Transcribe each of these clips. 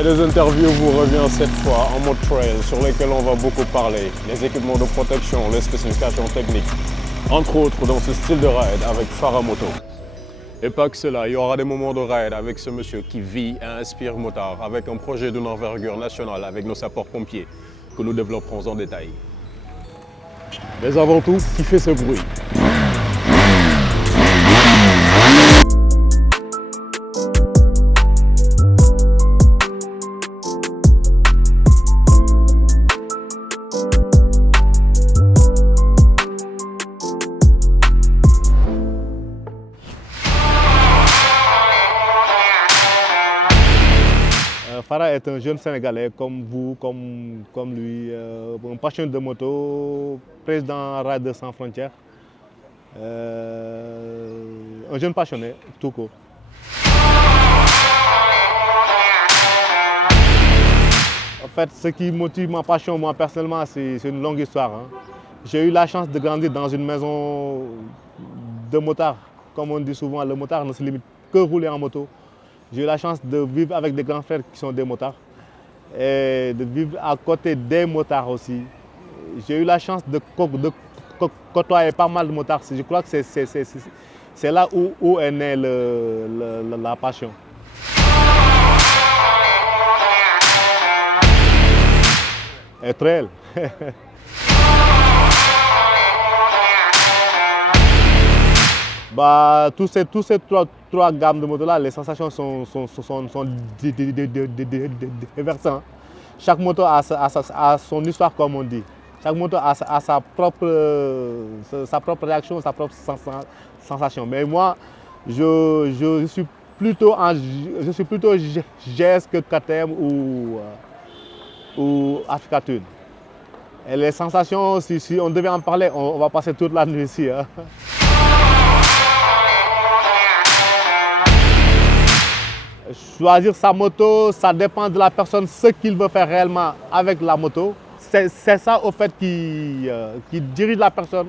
Rider's Interview vous revient cette fois en mode trail sur lesquels on va beaucoup parler. Les équipements de protection, les spécifications techniques, entre autres dans ce style de ride avec Faramoto. Et pas que cela, il y aura des moments de ride avec ce monsieur qui vit et inspire motard avec un projet d'une envergure nationale avec nos sapeurs-pompiers que nous développerons en détail. Mais avant tout, qui fait ce bruit? Farah est un jeune Sénégalais comme vous, comme lui, un passionné de moto, président Riders sans frontières, un jeune passionné, tout court. En fait, ce qui motive ma passion, moi personnellement, c'est une longue histoire. J'ai eu la chance de grandir dans une maison de motards. Comme on dit souvent, le motard ne se limite que rouler en moto. J'ai eu la chance de vivre avec des grands frères qui sont des motards et de vivre à côté des motards aussi. J'ai eu la chance de côtoyer pas mal de motards. Je crois que c'est là où est née la passion. Et trail. Tous ces trois gammes de motos-là, les sensations sont diversantes. Chaque moto a son histoire, comme on dit. Chaque moto a sa propre réaction, sa propre sensation. Mais moi, je suis plutôt GS que KTM ou Africa Twin. Et les sensations, si on devait en parler, on va passer toute la nuit ici. Choisir sa moto, ça dépend de la personne, ce qu'il veut faire réellement avec la moto. C'est ça au fait qui dirige la personne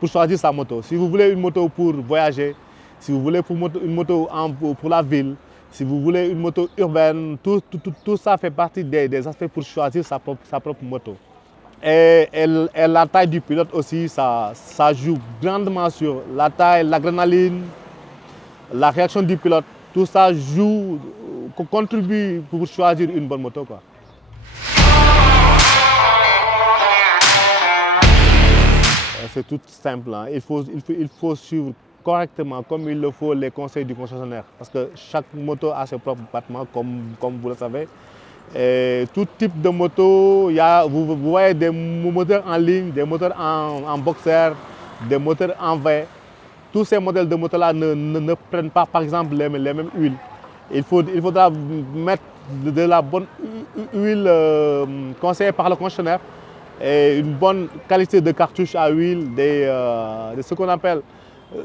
pour choisir sa moto. Si vous voulez une moto pour voyager, si vous voulez une moto pour la ville, si vous voulez une moto urbaine, tout ça fait partie des aspects pour choisir sa propre moto. Et la taille du pilote aussi, ça joue grandement sur la taille, l'adrénaline, la réaction du pilote. Tout ça contribue pour choisir une bonne moto, quoi. C'est tout simple. Il faut suivre correctement, comme il le faut, les conseils du concessionnaire. Parce que chaque moto a ses propres battements, comme vous le savez. Et tout type de moto, vous voyez des moteurs en ligne, des moteurs en boxer, des moteurs en V. Tous ces modèles de motos-là ne prennent pas, par exemple, les mêmes huiles. Il faudra mettre de la bonne huile conseillée par le concessionnaire et une bonne qualité de cartouche à huile, de ce qu'on appelle,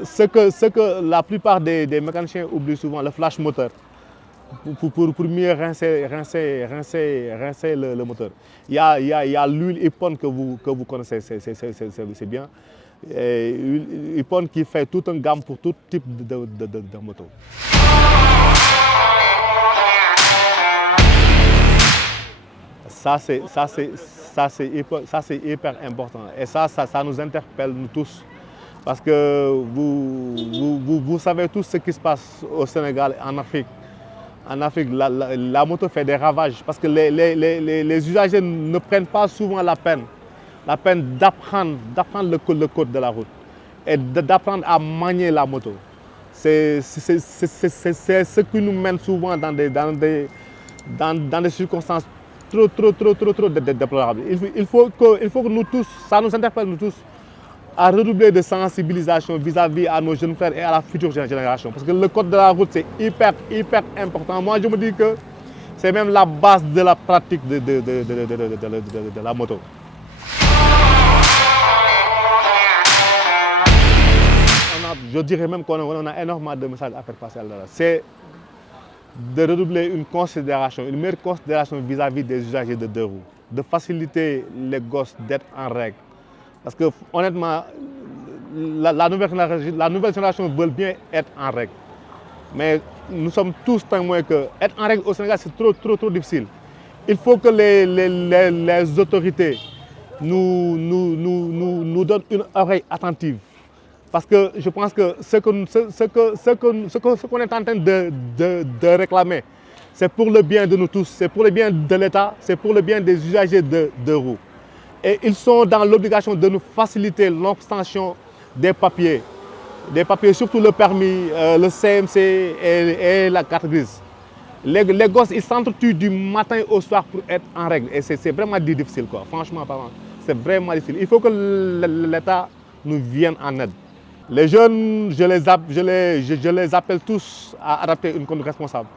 ce que la plupart des mécaniciens oublient souvent, le flash moteur, pour mieux rincer le moteur. Il y a l'huile Ippon que vous connaissez, c'est bien. Ippon qui fait toute une gamme pour tout type de moto. Ça c'est hyper important et ça nous interpelle nous tous parce que vous savez tous ce qui se passe au Sénégal, en Afrique. En Afrique, la moto fait des ravages parce que les usagers ne prennent pas souvent la peine d'apprendre le code de la route et d'apprendre à manier la moto. C'est ce qui nous mène souvent dans des circonstances trop déplorables. Il faut que nous tous, ça nous interpelle nous tous, à redoubler de sensibilisation vis-à-vis à nos jeunes frères et à la future génération. Parce que le code de la route, c'est hyper important. Moi, je me dis que c'est même la base de la pratique de la moto. Je dirais même qu'on a énormément de messages à faire passer là. C'est de redoubler une meilleure considération vis-à-vis des usagers de deux roues, de faciliter les gosses d'être en règle. Parce que honnêtement, la nouvelle génération veut bien être en règle. Mais nous sommes tous témoins que être en règle au Sénégal, c'est trop difficile. Il faut que les autorités nous donnent une oreille attentive. Parce que je pense que ce qu'on est en train de réclamer, c'est pour le bien de nous tous, c'est pour le bien de l'État, c'est pour le bien des usagers de roues. Et ils sont dans l'obligation de nous faciliter l'obtention des papiers, surtout le permis, le CMC et la carte grise. Les gosses, ils s'entretuent du matin au soir pour être en règle. Et c'est vraiment difficile, quoi. Franchement parlant, c'est vraiment difficile. Il faut que l'État nous vienne en aide. Les jeunes, je les appelle tous à adopter une conduite responsable,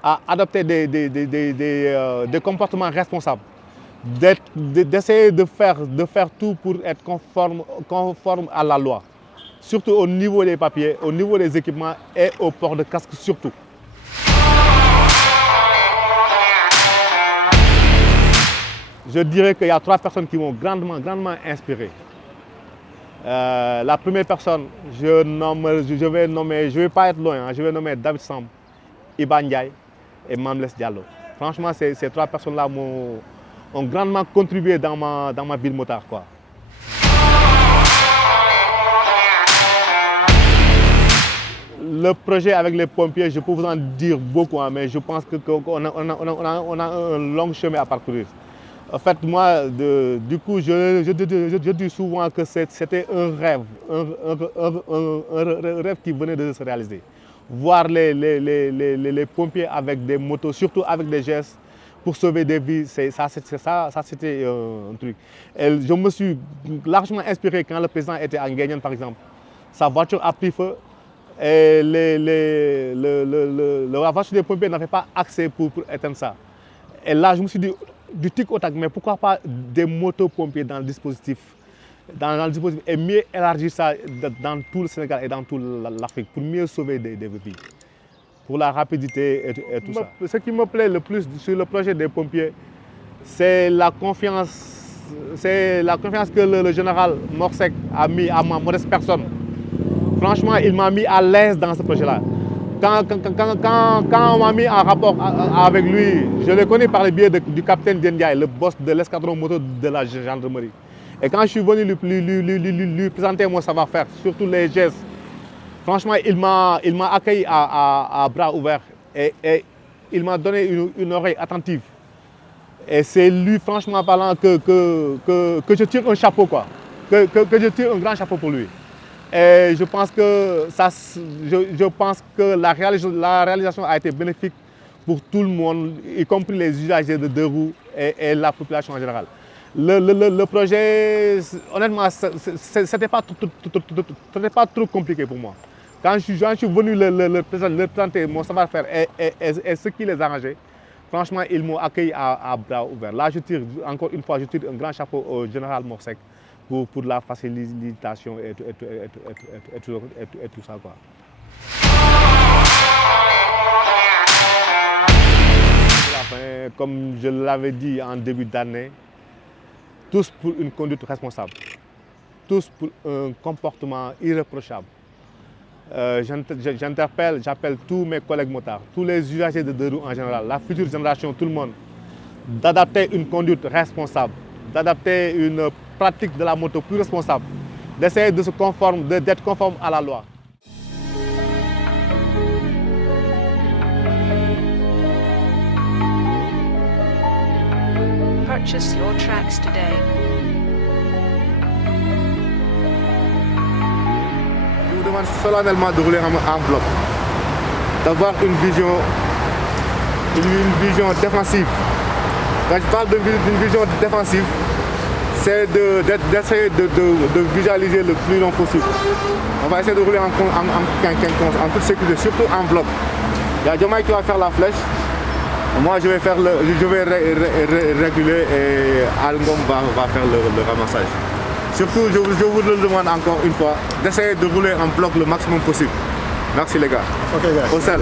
à adopter des comportements responsables, d'essayer de faire tout pour être conforme à la loi, surtout au niveau des papiers, au niveau des équipements et au port de casque surtout. Je dirais qu'il y a 3 personnes qui m'ont grandement inspiré. La première personne, je ne vais pas être loin, je vais nommer David Samb, Iba Ndiaye et Mamles Diallo. Franchement, ces 3 personnes-là ont grandement contribué dans ma vie de motard, quoi. Le projet avec les pompiers, je peux vous en dire beaucoup, mais je pense qu'on a un long chemin à parcourir. En fait, moi, du coup, je dis souvent que c'était un rêve, un rêve qui venait de se réaliser. Voir les pompiers avec des motos, surtout avec des gestes pour sauver des vies, ça c'était un truc. Et je me suis largement inspiré quand le président était en Guinée, par exemple. Sa voiture a pris feu et la voiture des pompiers n'avait pas accès pour éteindre ça. Et là, je me suis dit, du tic au tac, mais pourquoi pas des motos-pompiers dans le dispositif, et mieux élargir ça dans tout le Sénégal et dans toute l'Afrique pour mieux sauver des vies, pour la rapidité et tout ça. Ce qui me plaît le plus sur le projet des pompiers, c'est la confiance que le général Morsec a mis à ma modeste personne. Franchement, il m'a mis à l'aise dans ce projet-là. Quand on m'a mis en rapport avec lui, je le connais par le biais du capitaine Diendiaye, le boss de l'escadron moto de la gendarmerie. Et quand je suis venu lui présenter mon savoir-faire, surtout les gestes, franchement, il m'a accueilli à bras ouverts et il m'a donné une oreille attentive. Et c'est lui, franchement parlant, que je tire un chapeau, quoi. Que je tire un grand chapeau pour lui. Et je pense que la réalisation a été bénéfique pour tout le monde, y compris les usagers de deux roues et la population en général. Le projet, honnêtement, ce n'était pas trop compliqué pour moi. Quand je suis venu leur présenter mon savoir-faire et ce qui les arrangeait, franchement, ils m'ont accueilli à bras ouverts. Là, encore une fois, je tire un grand chapeau au général Morsec pour la facilitation et tout ça, quoi. Comme je l'avais dit en début d'année, tous pour une conduite responsable, tous pour un comportement irréprochable. J'appelle tous mes collègues motards, tous les usagers de deux roues en général, la future génération, tout le monde, d'adapter une conduite responsable, d'adapter une pratique de la moto plus responsable, d'essayer d'être conforme à la loi. Purchase your tracks today. Je vous demande solennellement de rouler en bloc, d'avoir une vision défensive. Quand je parle d'une vision défensive, c'est d'essayer de visualiser le plus long possible. On va essayer de rouler en toute sécurité, surtout en bloc. Il y a Diomaye qui va faire la flèche. Moi, je vais reculer et Alngom va faire le ramassage. Surtout, je vous le demande encore une fois, d'essayer de rouler en bloc le maximum possible. Merci les gars. Ok, gars. Au sel.